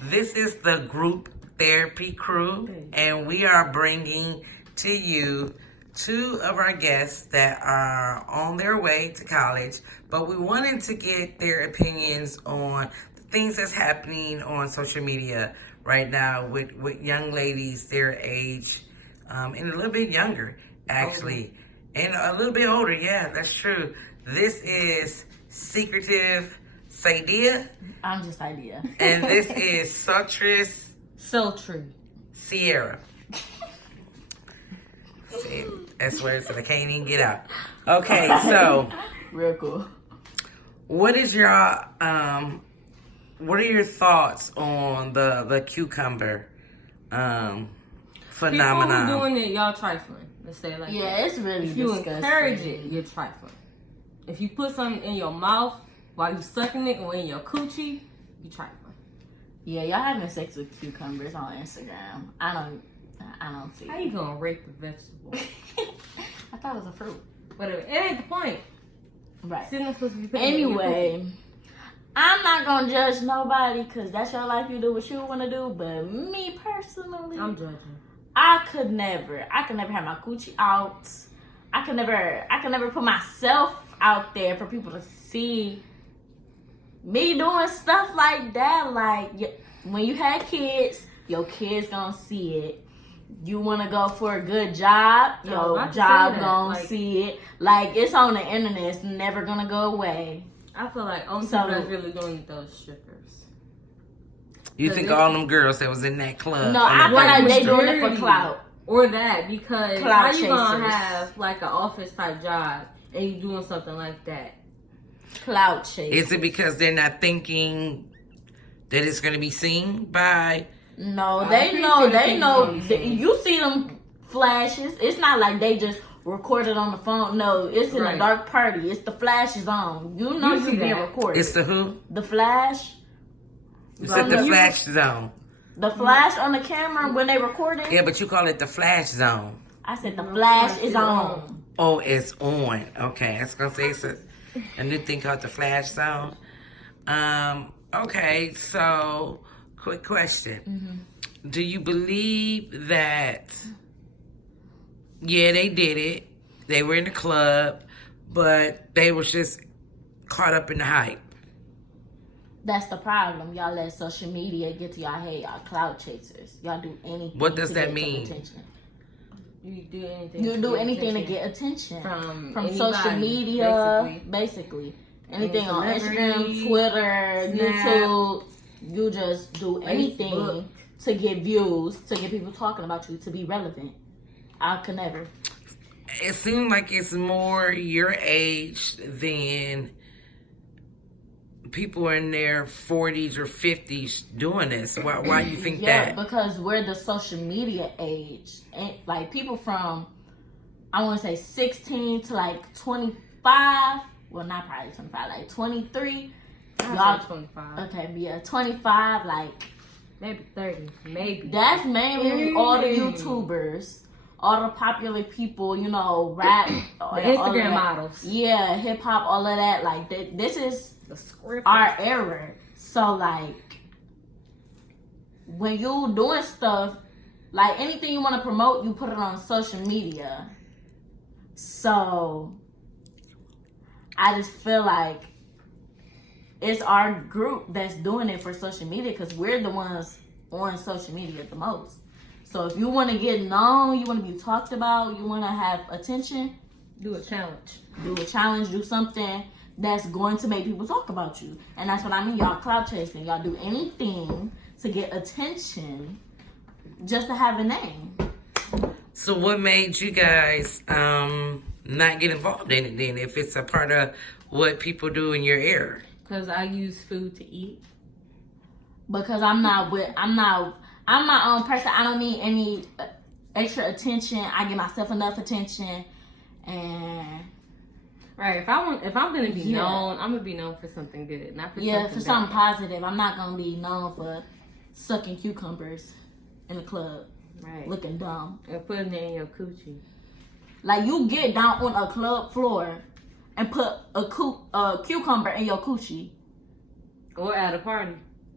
This is the group therapy crew, and we are bringing to you two of our guests that are on their way to college, but we wanted to get their opinions on the things that's happening on social media right now with young ladies their age, and a little bit younger, actually, and a little bit older. Yeah, that's true. This is Secretive Sadia. I'm just Idea. And this is Sultry. Sierra. See, that's where I can't even get out. Okay, so Real cool. what are your thoughts on the cucumber phenomenon? People who doing it, y'all trifling. Let's say it like that. Yeah, it's really If you disgusting. encourage it, you're trifling. If you put something in your mouth while you sucking it or in your coochie, you trifling. Yeah, y'all having sex with cucumbers on Instagram. I don't see How it. you gonna rape the vegetable? I thought it was a fruit. Whatever. It ain't the point. Right. It's not supposed to be putting it in your Anyway, I'm not gonna judge nobody because that's your life. You do what you want to do. But me personally, coochie. I'm judging. I could never have my coochie out. I could never put myself out there for people to see me doing stuff like that. Like, when you had kids, your kids gonna see it. You want to go for a good job, your job gonna see it. Like, it's on the internet. It's never gonna go away. I feel like only people that's really doing it, those strippers. You think all them girls that was in that club? No, I feel like they doing it for clout. Or that, because Clout how you gonna chasers. have like an office type job and you doing something like that? Clout chase. Is it because they're not thinking that it's going to be seen by? No, they know. You see them flashes. It's not like they just recorded on the phone. No, it's in a dark party. It's the flash is on. You know you being recorded. It's the who? The flash. You said the flash zone. The flash on the camera when they record it. Yeah, but you call it the flash zone. I said the flash is on. Oh, it's on. Okay, I was gonna say it's a new thing called the flash zone. Okay, so quick question: Do you believe that? Yeah, they did it. They were in the club, but they was just caught up in the hype. That's the problem. Y'all let social media get to y'all head. Y'all clout chasers. Y'all do anything. What does to that get mean? some attention. You do anything. You do anything to get attention from social media, basically. Anything on Instagram, Twitter, YouTube. You just do anything Facebook. to get views, to get people talking about you, to be relevant. I could never. It seems like it's more your age than people in their 40s or 50s doing this. Why do you think that? Yeah, because we're the social media age. And like people from, I want to say 16 to like 25. Well, not probably 25, like 23. Y'all 25. Okay, but yeah, 25, like maybe 30, maybe. That's mainly all the YouTubers, all the popular people, you know, rap, the Instagram models. Yeah, hip hop, all of that. Like this is The script. our era. So like, when you doing stuff, like anything you want to promote, you put it on social media. So I just feel like it's our group that's doing it for social media because we're the ones on social media the most. So if you want to get known, you want to be talked about, you want to have attention, Do a challenge. Do something that's going to make people talk about you. And that's what I mean. Y'all clout chasing. Y'all do anything to get attention just to have a name. So what made you guys not get involved in it then if it's a part of what people do in your era? Because I use food to eat. Because I'm my own person. I don't need any extra attention. I give myself enough attention. And Right. If I'm gonna be known, I'm gonna be known for something good, not for something positive. I'm not gonna be known for sucking cucumbers in the club, right, looking dumb, and putting it in your coochie. Like you get down on a club floor and put a cucumber in your coochie, or at a party.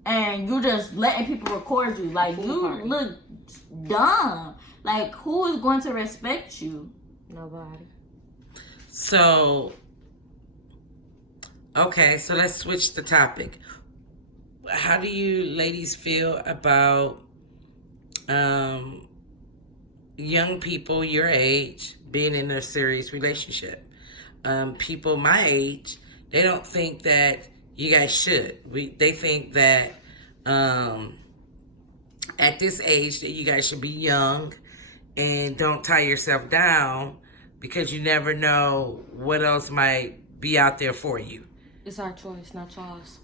and you just letting people record you. Like, you look dumb. Like, who is going to respect you? Nobody. So, okay, so let's switch the topic. How do you ladies feel about young people your age being in a serious relationship? People my age, they don't think that you guys should. They think that at this age that you guys should be young and don't tie yourself down, because you never know what else might be out there for you. It's our choice, not yours.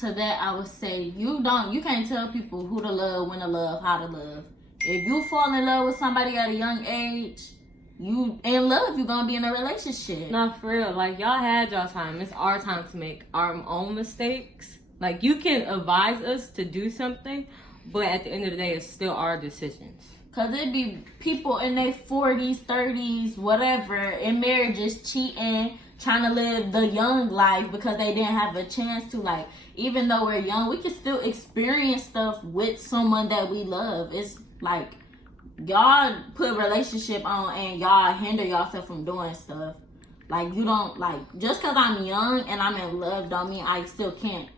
To that, I would say you can't tell people who to love, when to love, how to love. If you fall in love with somebody at a young age, you in love, you're gonna be in a relationship. Not for real. Like, y'all had y'all time. It's our time to make our own mistakes. Like, you can advise us to do something, but at the end of the day, it's still our decisions. Cause it be people in their 40s, 30s, whatever, in marriages cheating, trying to live the young life because they didn't have a chance to. Like, even though we're young, we can still experience stuff with someone that we love. It's like, y'all put relationship on and y'all hinder yourself from doing stuff. Like, you don't, like, just because I'm young and I'm in love don't mean I still can't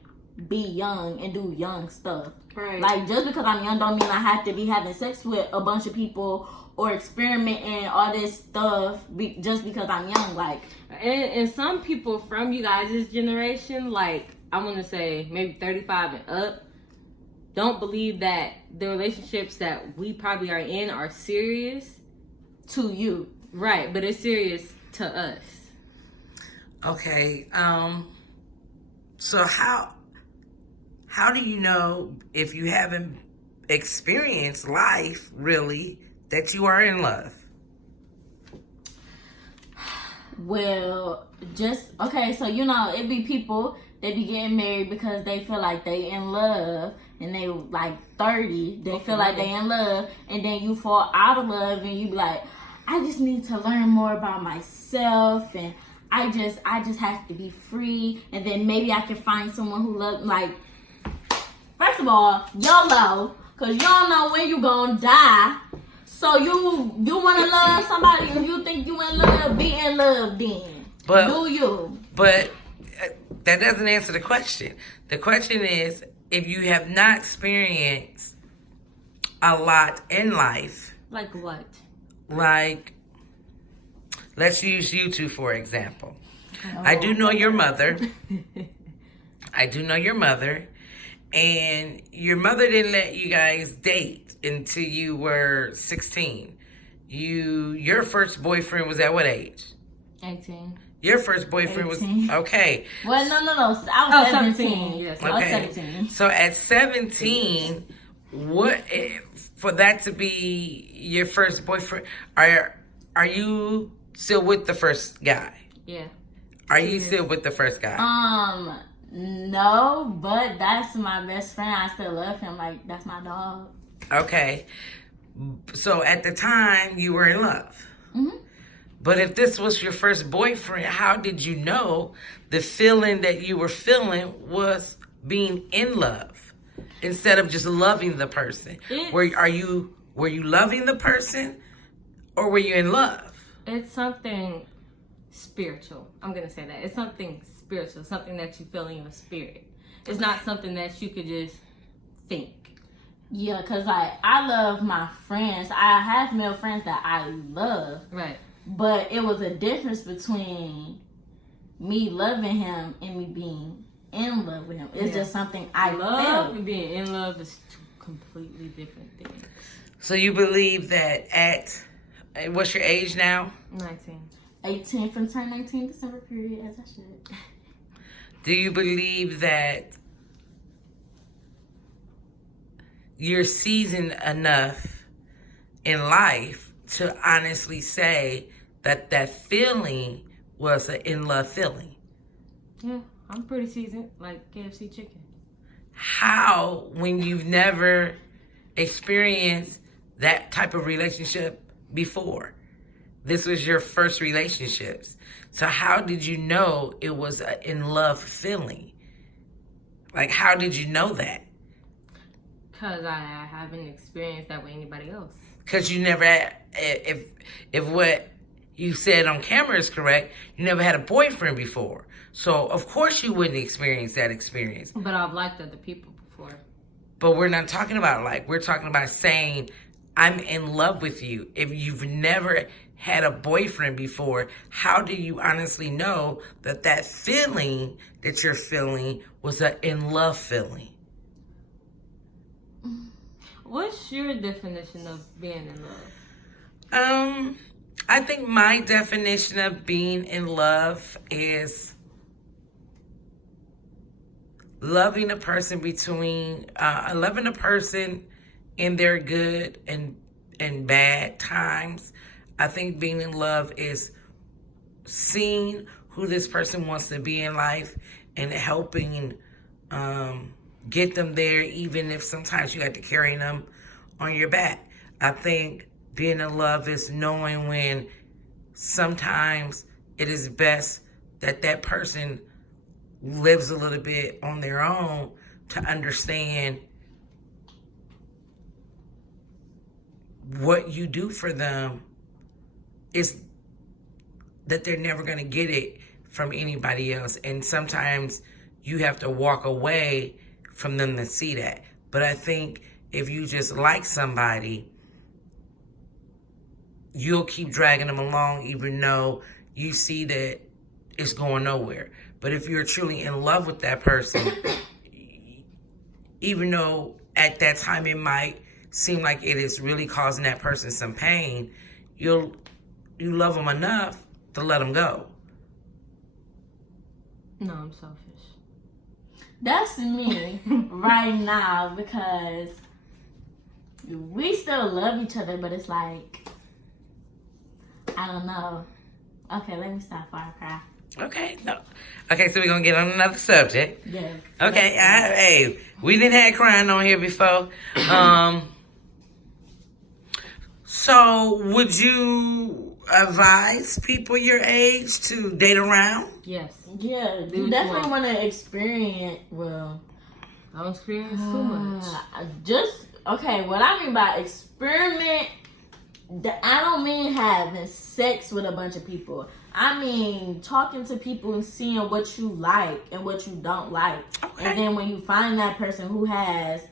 be young and do young stuff. Right. Like, just because I'm young don't mean I have to be having sex with a bunch of people or experimenting all this stuff just because I'm young. Like, and some people from you guys' generation, like, I want to say maybe 35 and up, don't believe that the relationships that we probably are in are serious to you. Right, but it's serious to us. Okay, so how do you know, if you haven't experienced life really, that you are in love? Well, so it be people, they be getting married because they feel like they in love, and they like 30, they feel like they in love, and then you fall out of love and you be like, I just need to learn more about myself, and I just have to be free, and then maybe I can find someone who loves, like, first of all, YOLO, because you don't know when you gonna die. So you want to love somebody, and you think you in love, be in love then. But, do you? But that doesn't answer the question. The question is, if you have not experienced a lot in life. Like what? Like, let's use you two for example. I do know your mother. And your mother didn't let you guys date until you were 16. Your first boyfriend was at what age? 18. Your first boyfriend 18. was, okay. Well, no. I was 17. Yes. I was 17. So at 17, what, for that to be your first boyfriend, are you still with the first guy? Yeah. Are you still with the first guy? No, but that's my best friend. I still love him. Like, that's my dog. Okay. So at the time, you were in love. Mm-hmm. But if this was your first boyfriend, how did you know the feeling that you were feeling was being in love instead of just loving the person? Were you loving the person, or were you in love? It's something spiritual. I'm going to say that. It's something spiritual, something that you feel in your spirit. It's not something that you could just think. Yeah, because I love my friends. I have male friends that I love. Right. But it was a difference between me loving him and me being in love with him. It's just something I love felt. and being in love is two completely different things. So you believe that what's your age now? 19. 18 from turn 19 December period, as I should. Do you believe that you're seasoned enough in life to honestly say that feeling was an in-love feeling? Yeah, I'm pretty seasoned, like KFC chicken. How, when you've never experienced that type of relationship before? This was your first relationships. So how did you know it was an in-love feeling? Like, how did you know that? Because I haven't experienced that with anybody else. Because you never had, if what you said on camera is correct, you never had a boyfriend before. So, of course, you wouldn't experience that experience. But I've liked other people before. But we're not talking about like. We're talking about saying, I'm in love with you. If you've never had a boyfriend before, how do you honestly know that that feeling that you're feeling was an in love feeling? What's your definition of being in love? I think my definition of being in love is loving a person loving a person in their good and bad times. I think being in love is seeing who this person wants to be in life and helping get them there, even if sometimes you have to carry them on your back. I think being in love is knowing when sometimes it is best that that person lives a little bit on their own to understand what you do for them is that they're never going to get it from anybody else. And sometimes you have to walk away from them to see that. But I think if you just like somebody, you'll keep dragging them along even though you see that it's going nowhere. But if you're truly in love with that person, even though at that time it might seem like it is really causing that person some pain, you love them enough to let them go. No, I'm selfish. That's me right now because we still love each other, but it's like, I don't know. Okay, let me stop before I cry. Okay, no. Okay, so we're going to get on another subject. Yeah. Okay, hey, we didn't have crying on here before. So, would you advise people your age to date around? Yes. Yeah, you definitely want to experience, well... Don't experience too much. What I mean by experiment, I don't mean having sex with a bunch of people. I mean talking to people and seeing what you like and what you don't like. Okay. And then when you find that person who has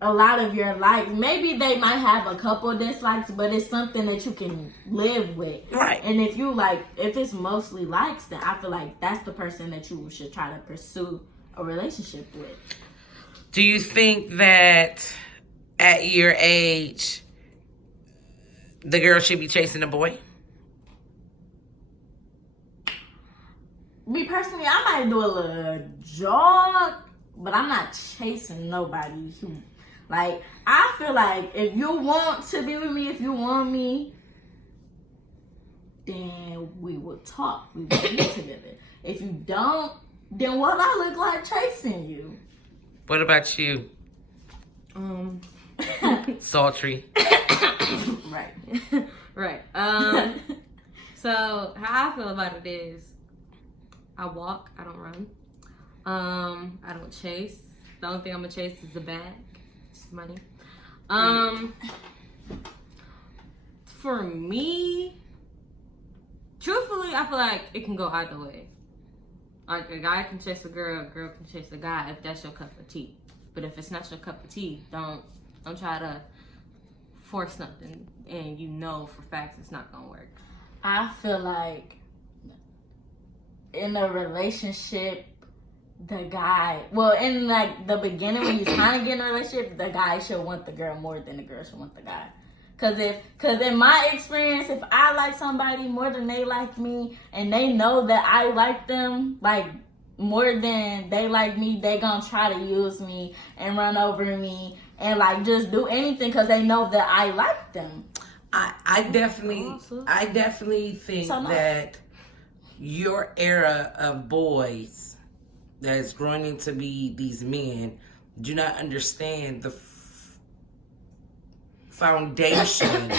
a lot of your likes, maybe they might have a couple dislikes, but it's something that you can live with. Right. And if it's mostly likes, then I feel like that's the person that you should try to pursue a relationship with. Do you think that at your age, the girl should be chasing the boy? Me personally, I might do a little jog, but I'm not chasing nobody. Like, I feel like if you want to be with me, if you want me, then we will talk. We will be together. If you don't, then what I look like chasing you? What about you? Sultry. Right. Right. So how I feel about it is I walk, I don't run. I don't chase. The only thing I'm gonna chase is a bag. Just money. For me, truthfully, I feel like it can go either way. Like a guy can chase a girl can chase a guy if that's your cup of tea. But if it's not your cup of tea, don't try to force something and you know for facts it's not gonna work. I feel like in a relationship, the guy, in like the beginning when you're trying to get in a relationship, the guy should want the girl more than the girl should want the guy. Cause in my experience, if I like somebody more than they like me, and they know that I like them like more than they like me, they gonna try to use me and run over me and like just do anything because they know that I like them. I definitely think that your era of boys that's growing to be these men do not understand the foundation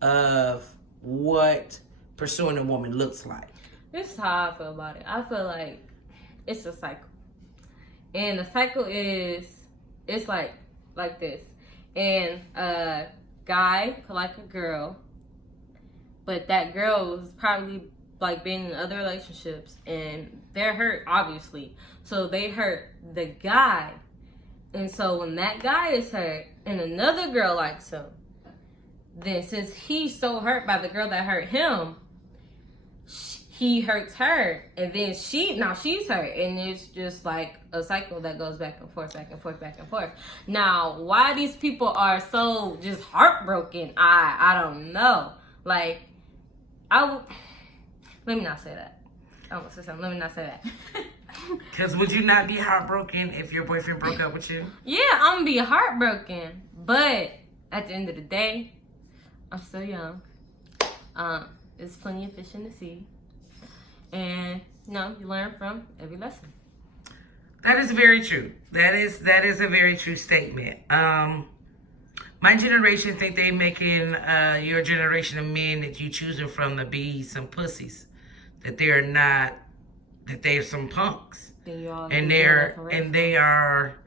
of what pursuing a woman looks like. This is how I feel about it. I feel like it's a cycle. And the cycle is it's like this. And a guy could like a girl, but that girl is probably like been in other relationships and they're hurt, obviously. So they hurt the guy. And so when that guy is hurt and another girl likes him, then since he's so hurt by the girl that hurt him, he hurts her, and then she's hurt, and it's just like a cycle that goes back and forth, back and forth, back and forth. Now, why these people are so just heartbroken, I don't know. Like, let me not say that. I almost said something. Let me not say that. Because would you not be heartbroken if your boyfriend broke up with you? Yeah, I'm gonna be heartbroken, but at the end of the day, I'm still young. There's plenty of fish in the sea. And you learn from every lesson. That is very true. That is a very true statement. My generation think they making your generation of men that you choosing from to be some pussies. That they're not. That they're some punks. And they are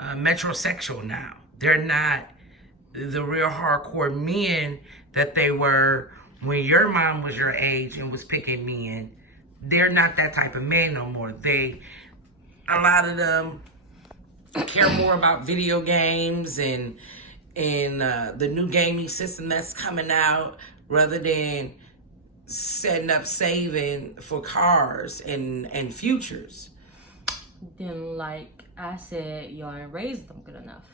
metrosexual now. They're not the real hardcore men that they were when your mom was your age and was picking men. They're not that type of man no more. A lot of them care more about video games and the new gaming system that's coming out rather than setting up saving for cars and futures. Then, like I said, y'all ain't raised them good enough.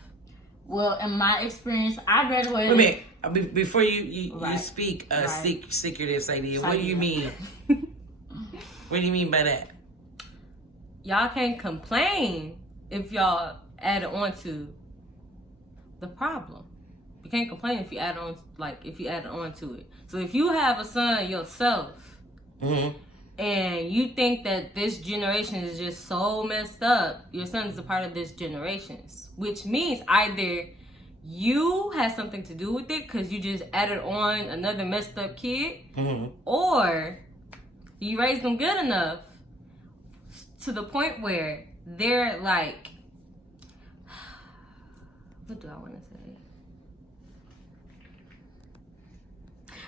Well, in my experience, I graduated. Wait a minute. Before you Right. speak, Right. secretive idea. What do you mean? What do you mean by that? Y'all can't complain if y'all add on to the problem. You can't complain if you add on to it. So if you have a son yourself, Mm-hmm. and you think that this generation is just so messed up, your son is a part of this generation, which means either you had something to do with it because you just added on another messed up kid, Mm-hmm. or you raised them good enough to the point where they're like, what do I want to say?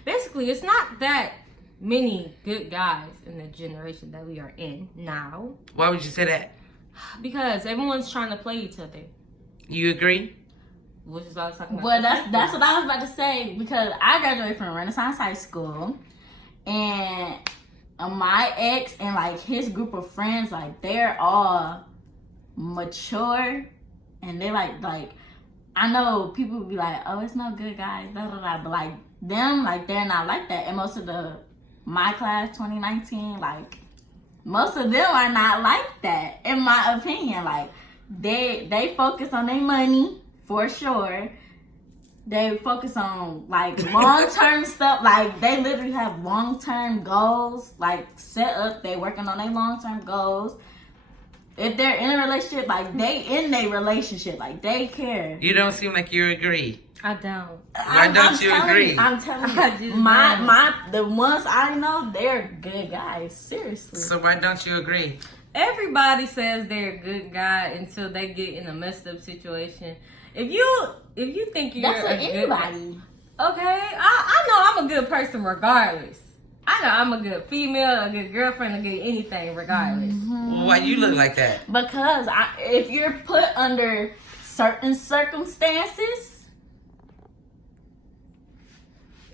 Basically, it's not that many good guys in the generation that we are in now. Why would you say that? Because everyone's trying to play each other. You agree? Which is what I was talking about. Well, that's what I was about to say, because I graduated from Renaissance High School, and my ex and like his group of friends, like they're all mature, and they like I know people would be like, oh, it's no good guys, da da da, but like them, like they're not like that. And most of my class 2019, like most of them are not like that, in my opinion. Like they focus on their money for sure. They focus on like long-term stuff. Like they literally have long-term goals like set up. They working on their long-term goals. If they're in a relationship, like they in their relationship, like they care. You don't seem like you agree. I don't. Why don't you agree? I'm telling you, the ones I know, they're good guys. Seriously. So why don't you agree? Everybody says they're a good guy until they get in a messed up situation. If you think you're That's a for good anybody. Okay, I know I'm a good person regardless. I know I'm a good female, a good girlfriend, a good anything regardless. Well, why you look like that? Because if you're put under certain circumstances,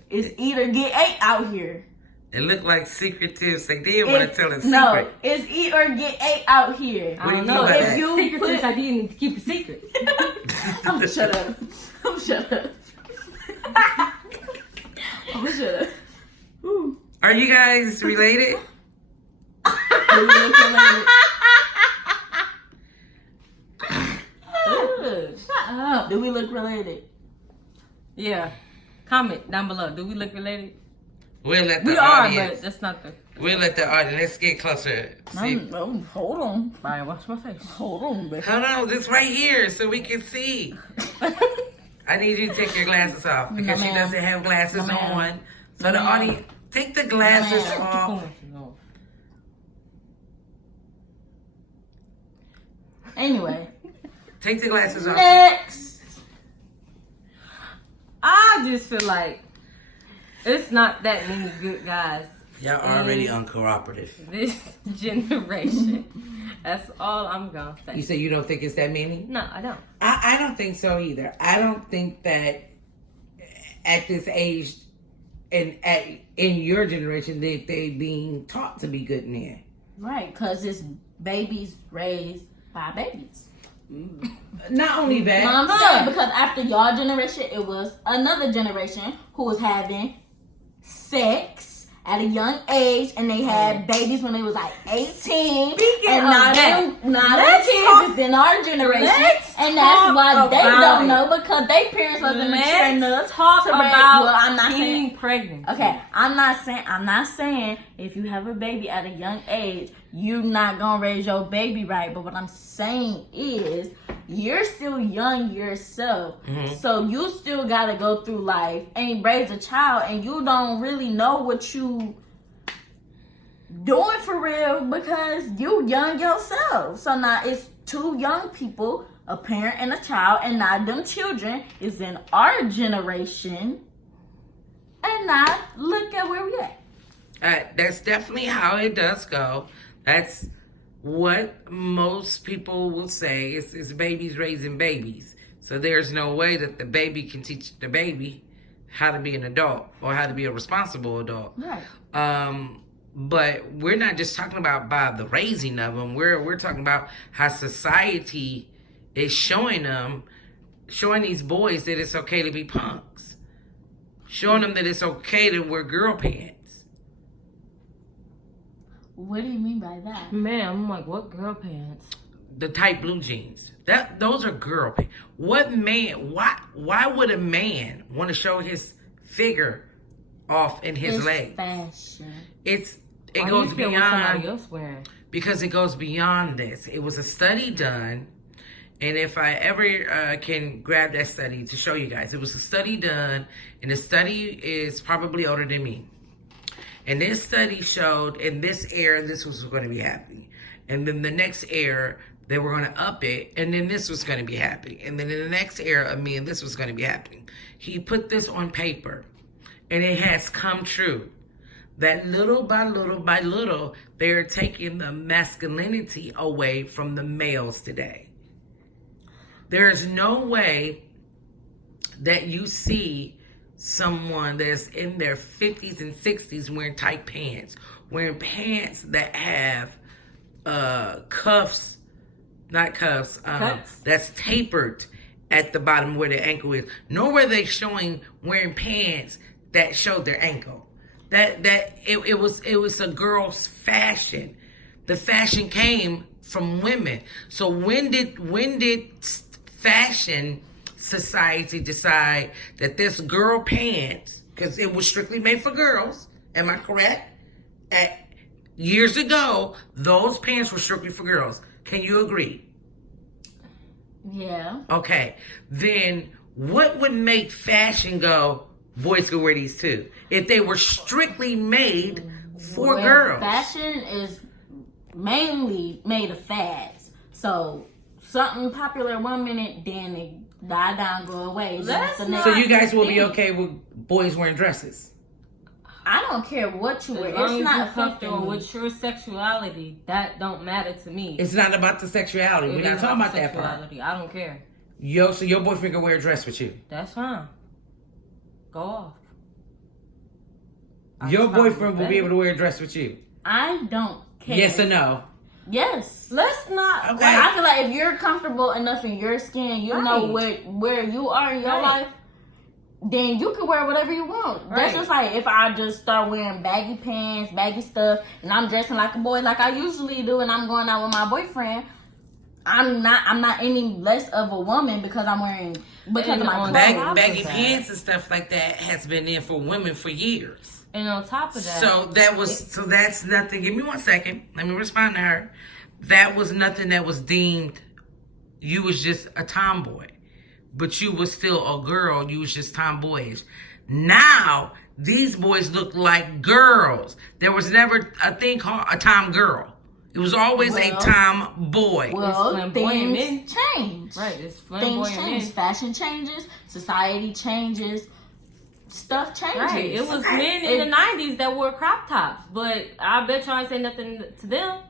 it's either get ate out here. It looked like secretive. They didn't want to tell a secret. No, it's eat or get ate out here. I don't know know about if that? you secrets I didn't to keep a secret. I'm shut up. I'm shut up. I'm shut up. Ooh. Are you guys related? Shut up. Do we look related? Yeah. Comment down below. Do we look related? We'll let the We are, audience. but that's not the. We'll let the audience. Let's get closer. See. Hold on. Fine, wash my face. Hold on, baby. Hold on, this right here so we can see. I need you to take your glasses off because No, she ma'am. doesn't have glasses No, ma'am. on. So the No, ma'am. audience, take the glasses No, off. Anyway, Take the glasses off. Next. I just feel like it's not that many good guys. Y'all already uncooperative. This generation. That's all I'm gonna say. You say you don't think it's that many? No, I don't. I don't think so either. I don't think that at this age and in your generation that they being taught to be good men. Right, because it's babies raised by babies. Not only that. You know what I'm saying? Because after y'all generation, it was another generation who was having sex at a young age, and they had babies when they was like 18. Speaking and of now that, them kids is in our generation, and that's why they don't know because their parents wasn't mature enough talk to raise. about Well, I'm not being saying pregnant. Okay, I'm not saying if you have a baby at a young age, you're not gonna raise your baby right. But what I'm saying is, you're still young yourself, so you still gotta go through life and raise a child, and you don't really know what you doing for real because you young yourself. So now it's two young people, a parent and a child, and now them children is in our generation. And now look at where we at. That's definitely how it does go. That's what most people will say is babies raising babies. So there's no way that the baby can teach the baby how to be an adult or how to be a responsible adult. Right. But we're not just talking about by the raising of them. We're talking about how society is showing these boys that it's okay to be punks. Showing them that it's okay to wear girl pants. What do you mean by that? Man, I'm like, what girl pants? The tight blue jeans. Those are girl pants. What man? Why would a man want to show his figure off in his It's legs? fashion. It goes What somebody beyond else wearing? because it goes beyond this. It was a study done, and if I ever can grab that study to show you guys, it was a study done, and the study is probably older than me. And this study showed in this era, this was going to be happening. And then the next era, they were going to up it. And then this was going to be happening. And then in the next era of me, and this was going to be happening. He put this on paper. And it has come true. That little by little by little, they're taking the masculinity away from the males today. There is no way that you see someone that's in their 50s and 60s wearing tight pants, wearing pants that have cuffs, not cuffs, that's tapered at the bottom where the ankle is. Nor were they showing wearing pants that showed their ankle. It was a girl's fashion. The fashion came from women. So when did fashion society decide that this girl pants, because it was strictly made for girls, am I correct? Years ago, those pants were strictly for girls. Can you agree? Yeah. Okay. Then what would make fashion go, boys could wear these too? If they were strictly made for girls. Fashion is mainly made of fads. So something popular 1 minute, then it die down, go away. So you guys will be okay with boys wearing dresses? I don't care what you wear. As long It's as not you're affecting comfortable me. with your sexuality, that don't matter to me. It's not about the sexuality. We're not talking about that part. I don't care. So your boyfriend can wear a dress with you? That's fine. Go off. Your boyfriend will be able to wear a dress with you? I don't care. Yes or no? Yes. Let's not. Okay. Like, I feel like if you're comfortable enough in your skin, you know where you are in your life, then you can wear whatever you want. Right. That's just like if I just start wearing baggy pants, baggy stuff, and I'm dressing like a boy like I usually do, and I'm going out with my boyfriend, I'm not any less of a woman because I'm wearing of my clothes. Baggy pants and stuff like that has been in for women for years. And on top of that, So that's nothing. Give me 1 second. Let me respond to her. That was nothing that was deemed. You was just a tomboy, but you was still a girl. You was just tomboyish. Now these boys look like girls. There was never a thing called a tom girl. It was always a tomboy. Well, flamboyant things change. Right, it's Things flamboyant change. men. Fashion changes. Society changes. Stuff changes. Right, it was men in the 90s that wore crop tops, but I bet y'all ain't say nothing to them.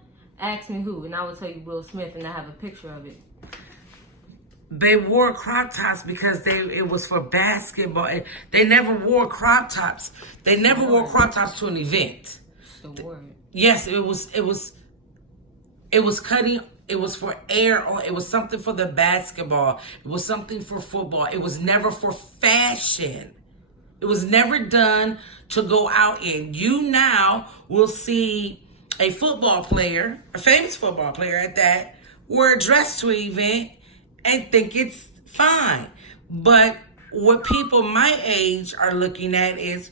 Ask me who, and I will tell you Will Smith, and I have a picture of it. They wore crop tops because it was for basketball. They never wore crop tops. They never wore crop tops to an event. The word. Yes, it was cutting. It was for air. It was something for the basketball. It was something for football. It was never for fashion. It was never done to go out in. You now will see a football player, a famous football player at that, wear a dress to an event and think it's fine. But what people my age are looking at is,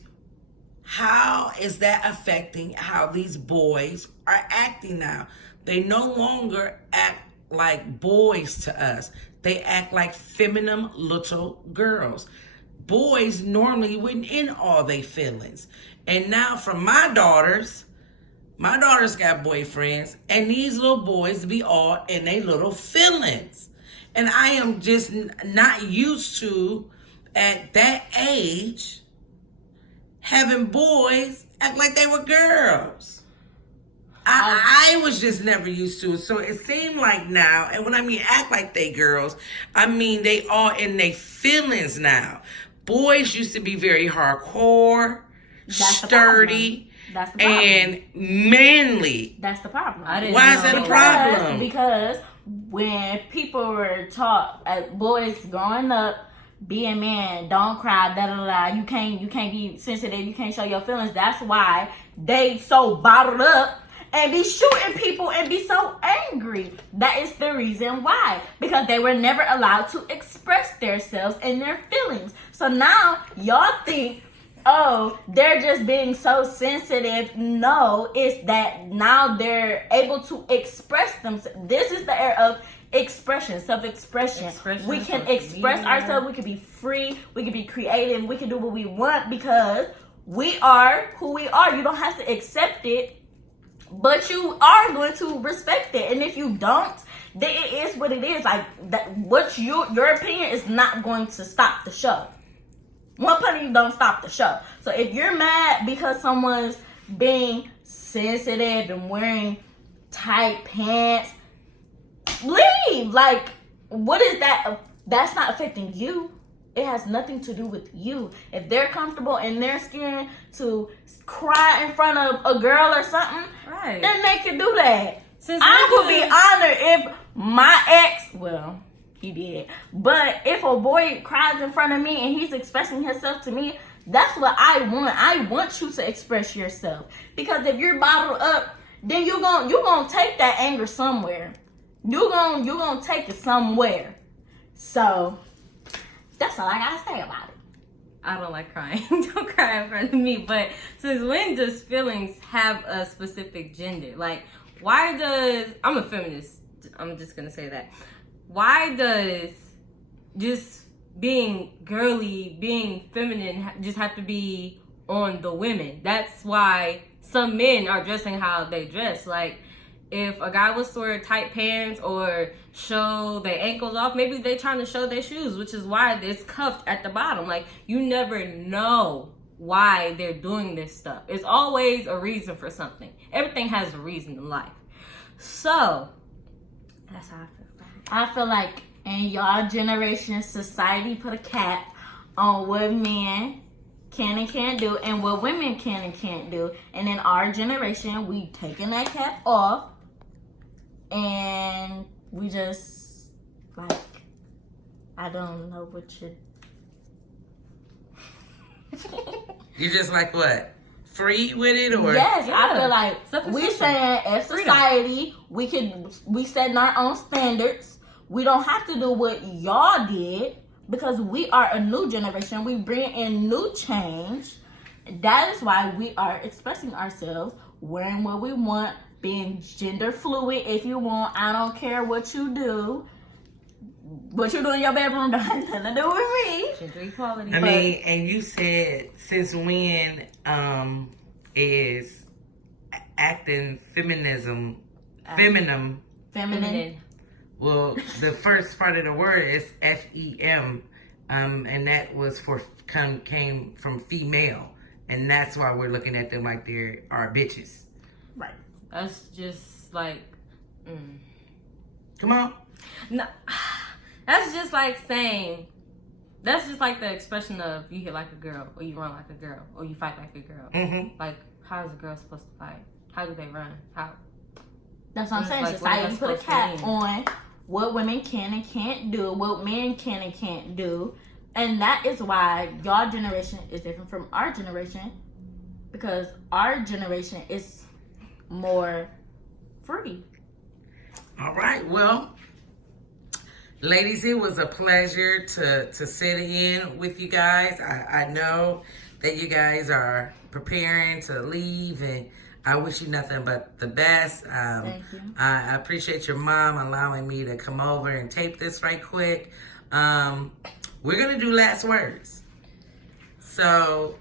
how is that affecting how these boys are acting now? They no longer act like boys to us. They act like feminine little girls. Boys normally wouldn't in all their feelings. And now from my daughters got boyfriends, and these little boys be all in their little feelings. And I am just not used to, at that age, having boys act like they were girls. I was just never used to it. So it seemed like now, and when I mean act like they girls, I mean they all in their feelings now. Boys used to be very hardcore, sturdy, and manly. That's the problem. Why is that a problem? Because when people were taught, boys growing up, be a man, don't cry, da da da. You can't be sensitive. You can't show your feelings. That's why they so bottled up and be shooting people and be so angry. That is the reason why. Because they were never allowed to express themselves and their feelings. So now y'all think, oh, they're just being so sensitive. No, it's that now they're able to express themselves. This is the era of expression, self-expression. We can express ourselves. We can be free. We can be creative. We can do what we want because we are who we are. You don't have to accept it, but you are going to respect it. And if you don't, then it is what it is. Like that, what your opinion is not going to stop the show. One opinion don't stop the show. So if you're mad because someone's being sensitive and wearing tight pants, leave. Like, what is that? That's not affecting you. It has nothing to do with you. If they're comfortable in their skin to cry in front of a girl or something, right, then they can do that. I would be honored if my ex, well, he did, but if a boy cries in front of me and he's expressing himself to me, that's what I want. I want you to express yourself. Because if you're bottled up, then you're gonna take that anger somewhere. You're gonna take it somewhere. So that's all I gotta say about it. I don't like crying. Don't cry in front of me. But since when does feelings have a specific gender? Like, why does, I'm a feminist, I'm just gonna say that. Why does just being girly, being feminine just have to be on the women? That's why some men are dressing how they dress. Like, if a guy was to wear tight pants or show their ankles off, maybe they're trying to show their shoes, which is why it's cuffed at the bottom. Like, you never know why they're doing this stuff. It's always a reason for something. Everything has a reason in life. So, that's how I feel about it. I feel like in y'all generation, society put a cap on what men can and can't do and what women can and can't do. And in our generation, we taking that cap off and we just, like, I don't know what You're just like what? Free with it, or? Yes, Yeah. I feel like we saying as society, we setting our own standards. We don't have to do what y'all did because we are a new generation. We bring in new change. That is why we are expressing ourselves, wearing what we want, being gender fluid if you want. I don't care what you do. What you do in your bedroom don't have nothing to do with me. Gender equality. I mean, and you said since when is acting feminism feminine. Feminine. Well, the first part of the word is FEM, and that was came from female, and that's why we're looking at them like they are bitches. Right. That's just like, Come on. no, that's just like saying, that's just like the expression of you hit like a girl, or you run like a girl, or you fight like a girl. Mm-hmm. Like, how is a girl supposed to fight? How do they run? How? That's what I'm saying. Like, what am I Society put a supposed to cap mean? on what women can and can't do, what men can and can't do. And that is why y'all generation is different from our generation. Because our generation is more free. All right. Well, ladies, it was a pleasure to sit in with you guys. I know that you guys are preparing to leave, and I wish you nothing but the best. Thank you. I appreciate your mom allowing me to come over and tape this right quick. We're going to do last words. So,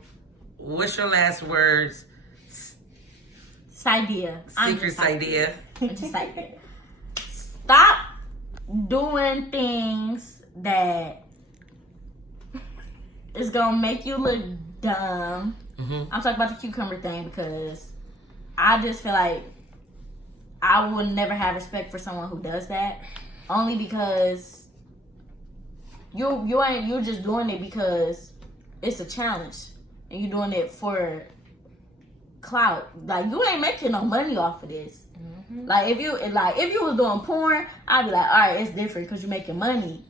what's your last words? Idea. Secret idea. Just like stop doing things that is gonna make you look dumb. Mm-hmm. I'm talking about the cucumber thing because I just feel like I would never have respect for someone who does that, only because you're just doing it because it's a challenge and you're doing it for clout. Like, you ain't making no money off of this. Mm-hmm. Like, if you was doing porn, I'd be like, all right, it's different because you're making money.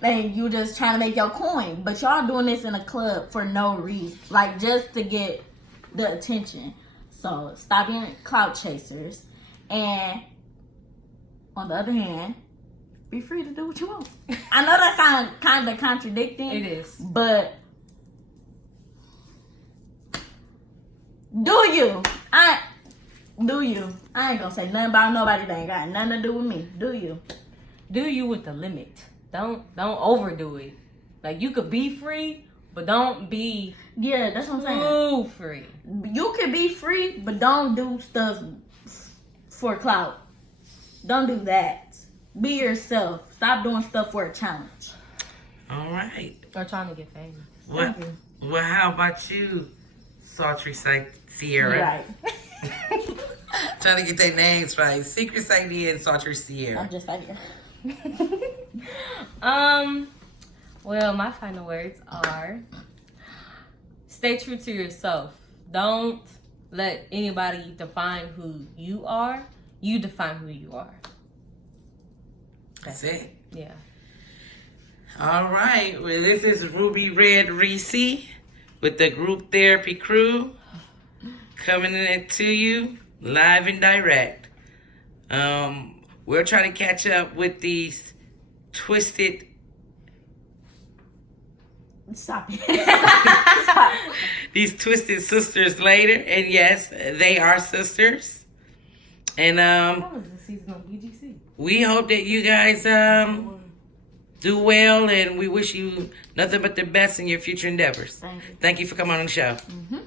And you just trying to make your coin. But y'all doing this in a club for no reason. Like, just to get the attention. So, stop being clout chasers. And, on the other hand, be free to do what you want. I know that sounds kind of contradicting. It is. But, do you? I ain't gonna say nothing about nobody that ain't got nothing to do with me. Do you? Do you with the limit. Don't overdo it. Like, you could be free, but don't be Yeah, that's what I'm saying. too free. You can be free, but don't do stuff for clout. Don't do that. Be yourself. Stop doing stuff for a challenge. All right. Or trying to get famous. Well, how about you, Sultry Sierra? Right. Trying to get their names right. Secret Idea and Sultry Sierra. I'm just like, Well, my final words are stay true to yourself. Don't let anybody define who you are. You define who you are. That's it. Yeah. All right. Well, this is Ruby Red Reese with the Group Therapy Crew coming in to you live and direct. We'll try to catch up with these twisted. stop it. Stop. These twisted sisters later, and yes, they are sisters. And That was the season of BGC. we hope that you guys do well, and we wish you nothing but the best in your future endeavors. Thank you. Thank you for coming on the show. Mm-hmm.